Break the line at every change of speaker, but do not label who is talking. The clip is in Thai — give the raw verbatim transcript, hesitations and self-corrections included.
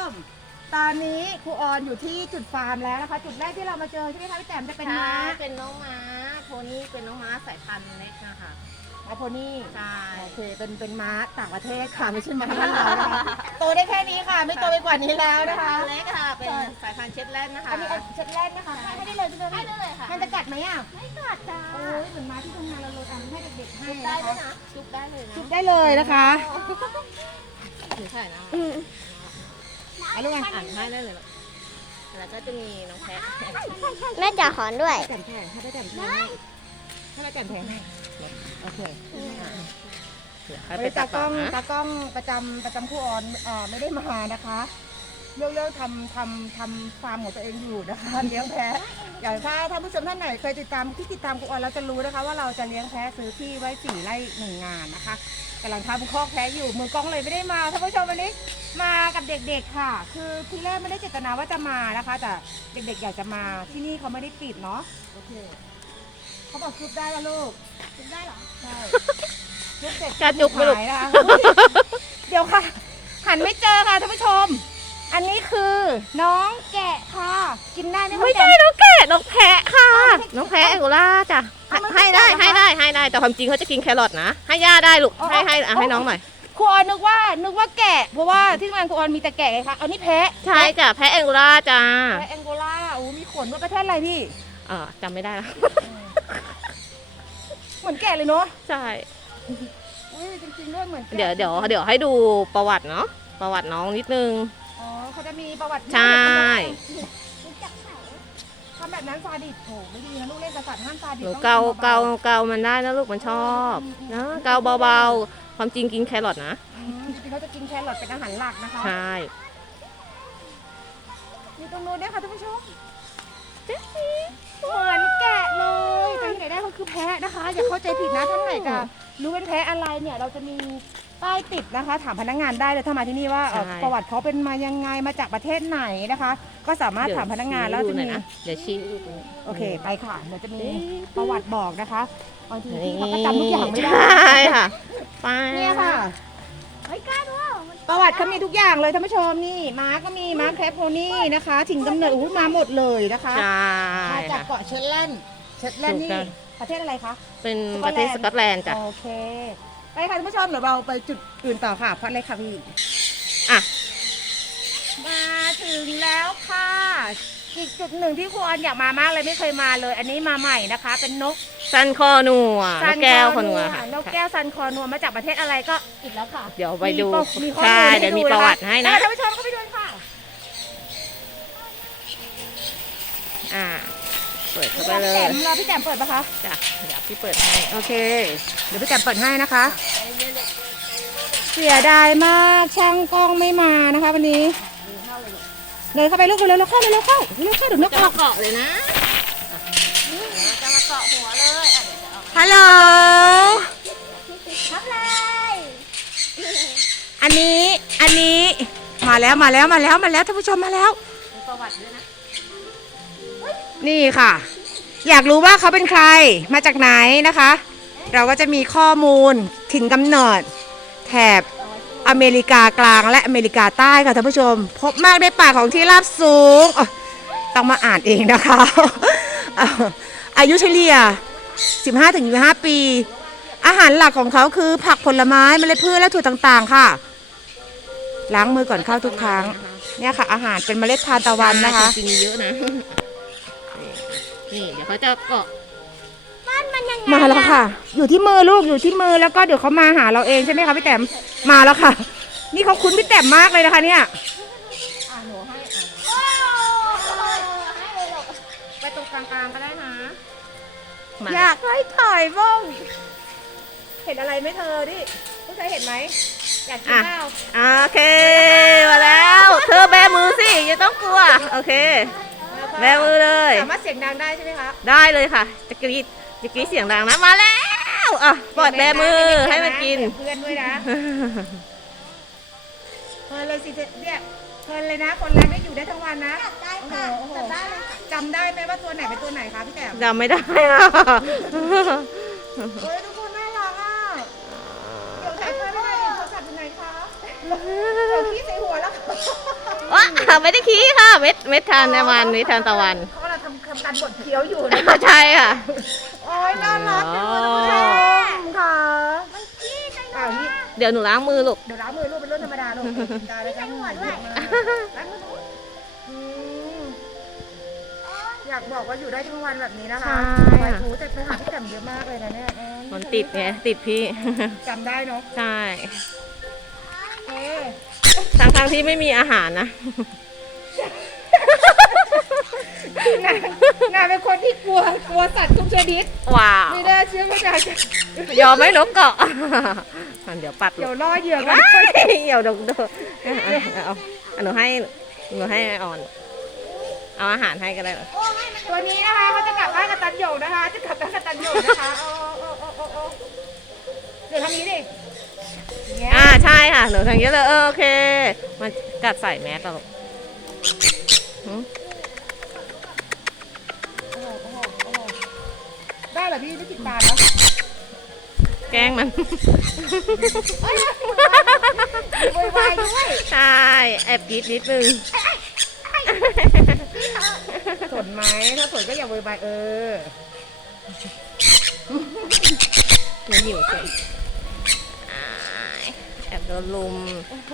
มตอนนี้ครูออนอยู่ที่จุดฟาร์มแล้วนะคะจุดแรกที่เรามาเจอใช่ไหมคะพี่แต้มจะเป็นม้า
เป็นน้องม้าโพนี่เป็นน้องม้าสายพันธุ์เล็กนะคะ
ม้าโพนี่
ใช่
โอเคเป็นเป็นม้าต่างประเทศค่ะไม่ใช่ม้าบ้านเรานะคะโตได้แค่นี้ค่ะไม่โตไปกว่านี้แล้วนะคะ
เล็กค่ะเป็นสายพันธุ์เช็ดแลนด์นะคะ
อันนี้เช็ดแรกนะคะให้ได้เลยพี่เบล
ให้ได้เลยค่ะ
มันจะกัดไหมอ่ะ
ไม่กัดจ้า
โอ้ยเหมือนม้าที่ทำงานเราเลยอ่ะให้เด็กๆให้
ได้ด้วยนะจุบได้เลยนะ
จุบได้เลยนะคะ
ถือใส่นะ
เอาลูกอ่ะ
อ่านให้ได้เลยแล้วก็จะมีน้องแพะ
แม่จ๋าขอนด้วย
แจ่มแทงให้ได้แจ่มแทงให้ได้แจ่มแทงให้โอเคไปตากล้องตากล้องประจำประจำครูออนอ่าไม่ได้มานะคะเรื่องเรื่องทำทำทำฟาร์มของตัวเองอยู่นะคะเลี้ยงแพะอย่างถ้าท่านผู้ชมท่านไหนเคยติดตามที่ติดตามครูออนเราจะรู้นะคะว่าเราจะเลี้ยงแพะซื้อที่ไว้สี่ไร่หนึ่งงานนะคะกำลังทำคอกแพะอยู่มือกล้องเลยไม่ได้มาท่านผู้ชมวันนี้มากับเด็กๆค่ะคือทีแรกไม่ได้เจตนาว่าจะมานะคะแต่เด็กๆอยากจะมาที่นี่เขาไม่ได้ปิดเนาะโอเคเขาบอกคุบได้แล้วลูกคุบได้เหรอใช่ยุบเสร็จ
จะจุกไม่ลูก
เดี๋ยวค่ะหันไม่เจอค่ะท่านผู้ชมอันนี้คือน้องแกะค่ะกินได้ไหม
ไม่ใช่น้องแกะน้องแพะค่ะน้องแพะแองโกลาจ้ะให้ได้ให้ได้ให้ได้แต่ความจริงเขาจะกินแครอทนะให้ย่าได้ลูกให้ให้ให้น้องหน่อย
ครูออนนึกว่านึกว่าแกะเพราะว่าที่ทำงานครูออนมีแต่แกะไงคะเอานี่แพะ
ใช่จ้ะแพะแองโกลาจ้ะ
แพะแองโกลาโอ้มีขนว่าประเทศอะไรพี่
เออจำไม่ได้แล้ว
เหมือนแกะเลยเนาะ
ใช่
จริงๆด้วยเหมือน
เดี๋ยวเดี๋ยวเดี๋ยวให้ดูประวัติเนาะประวัติน้องนิดนึง
อ๋อเขาจะมีประวัติ
ใช่
ทำแบบนั้นซาดิสโหไม่ดีนะลูกเล่นกษัตริย์ห้ามซาดิส
เกาเกาเกามันได้นะลูกมันชอบนะเกาเบาๆความจริงกินแครอทนะ
จริงๆเขาจะกินแครอทเป็นอาหารหลักนะคะ
ใช่
มีตรงนู้นด้วยค่ะท่านผู้ชมเหมือนแกะเลยแต่ที่ไหนได้เขาคือแพะนะคะอย่าเข้าใจผิดนะท่านไหนจะรู้เป็นแพะอะไรเนี่ยเราจะมีป้ายติดนะคะถามพนักงานได้เลยถ้ามาที่นี่ว่าประวัติเขาเป็นมายังไงมาจากประเทศไหนนะคะก็สามารถถามพนักงานแล้วจะมี
เดี๋ยวชี้
โอเคไปค่ะเดี๋ยวจะมีประวัติบอกนะคะบางทีที่เขาก็จำทุกอย่างไม่ได้
ใช่ค่ะไป
เนี่ยค่ะประวัติเขามีทุกอย่างเลยท่านผู้ชมนี่ม้าก็มีม้าแคปโพนี่นะคะถิ่นกำเนิดอู้มาหมดเลยนะคะมาจากเกาะเชตแลนด์เชตแลนด์นี่ประเทศอะไรคะ
เป็นประเทศสกอตแลนด์จ้ะ
โอเคไปค่ะท่านผู้ชมเดี๋ยวเราไปจุดอื่นต่อค่ะพัดเลยค่ะพี่
อ่ะ
มาถึงแล้วค่ะอีกจุดหนึ่งที่ครูออนอยากมามากเลยไม่เคยมาเลย อันนี้มาใหม่นะคะเป็นนก
ซันคอนัวนกแก้วคอนัวค่ะ
นกแก้วซันคอนัวมาจากประเทศอะไรก็อีกแล้วค่ะ
เดี๋ยวไปดูใช่เดี๋ยวมีประวัติให้นะ
ท่านผู้ชมเข้าไปดูค่ะ
อ่าเปิดเข้าไปเลย
รอพี่แจ่มเปิดปะคะ
จ้ะเดี๋ยวพี่เปิดให้
โอเคเดี๋ยวพี่แจ่มเปิดให้นะคะเสียดายมากช่างกล้องไม่มานะคะวันนี้เลยเข้าไปลูกเลยแล้วเข้าเลยแล้วเข้าเร็วเข้าเดี๋ยวนก
จะมาเกาะเลยนะจะมาเกาะหัวเลย
ฮัลโหล
ทำไร
อันนี้อันนี้มาแล้วมาแล้วมาแล้วมาแล้วท่านผู้ชมมาแล้ว
มีประวัติด้วยนะ
นี่ค่ะอยากรู้ว่าเขาเป็นใครมาจากไหนนะคะเราก็จะมีข้อมูลถิ่นกำเนิดแถบอเมริกากลางและอเมริกาใต้ค่ะท่านผู้ชมพบมากในป่าของที่ราบสูงต้องมาอ่านเองนะคะอายุเฉลี่ย สิบห้าถึงยี่สิบห้า ปีอาหารหลักของเขาคือผักผลไม้เมล็ดพืชและถั่วต่างๆค่ะล้างมือก่อนเข้าทุกครั้งเนี่ยค่ะอาหารเป็นเมล็ดทานตะวันนะคะ
จริงเยอะนะนี่เดี๋ยวเขาจะเกาะ
มาแล้วค่ะอยู่ที่มือลูกอยู่ที่มือแล้วก็เดี๋ยวเขามาหาเราเองใช่ไหมคะพี่แต้มมาแล้วค่ะนี่เขาคุ้นพี่แต้มมากเลยนะคะเนี่ย
ไปตรงกลางๆก็ได้นะ
อยากให้ถ่ายบ้างเห็นอะไรไหมเธอดิผู้ชายเห็นไหมอยากกินข้าว
โอเคมาแล้วเธอแบมือสิอย่าต้องกลัวโอเคแบมือเลย
สามารถเสียงดังได้ใช่ไหมคะ
ได้เลยค่ะจะกรีดจะกรีดเสียงดังนะมาแล้วอ่ะปลดแบมือให้มันกิน
เพื่อนด้วยนะเพลินเลยสิเนี่ยเพลินเลยนะคนแรกได้อยู่ได้ทั้งวันนะ
จำได้ค่ะจำได้เลย
จำได้ไหมว่าตัวไหนเป็นตัวไหนคะพี่แต้ม
จำไม่ได้อ่ะ
เฮ้ยทุกคนน่ารักอ่ะเดี๋ยวถ่ายเพื่อนไม่ได้โทรศัพท์อยู่ไหนคะเดี๋ยวขี้ใส่หัวแล้ว
ว้าไม่ได้ขี้ค่ะ เม็ดเม็ดทานตะวันเม็ดทานตะวัน
เขากำลังทำทำการบดเคี้ยวอยู่นะ
ใช่ค่ะ
โอ้ยน่ารักจังเลยคุณผู้ชมค่ะอ้าวนี่
เดี๋ยวหนูล้างมือลูก
เดี๋ยวล้างมือลูกเป็นเรื่องธรรมดาลูกตายแล้วกันหัวด้วยล้างมือลูกอืมอยากบอกว่าอยู่ได้ทั้งวันแบบนี้นะคะ
ใช่
ไปโอ้แต่ไปหาพี่แจ่มเยอะมากเลยนะเนี่ยเออ
มันติดไงติดพี่
จำได้เนาะ
ใช่
เอ๊ะ
ทั้งทางๆที่ไม่มีอาหารนะ
นางนางเป็นคนที่กลัวกลัวสัตว์ทุกชนิด
ว้าว
ไม่น่าเชื่อว่านางจะ
ยอมไหมนกเกาะ เดี๋ยวปัดลู
เดี๋ยว
ก
ล่อเหยื่อกัน
ว้ายเดี๋ยวดกดกเอาเอาหนูให้หนูให้ออน เอาอาหารให้ก็ได้เหรอ
ตัวนี้นะคะเขาจะกลับบ้านกับตันหยงนะคะ จะกลับบ้านกับตันหยงนะคะโอ้โอ้โอ้โอ้โอ้เดี๋ยวทำนี้ดิอย่างเงี้ย
อ่าใช่ค่ะหนูทางนี้เลยเออโอเคมันกัดใส่แมสตลกหืม
โอ้โหโอ้โหโอ้โหได้เหรอพี่ไม่ติดตามนะ
แกล้งมัน
โวยวายด้วย
ใช่แอบกรีดนิดนึง
สนไหมถ้าสนก็อย่าโวยวายเออ
หนูหิวสิอ่าแอบโดนลุม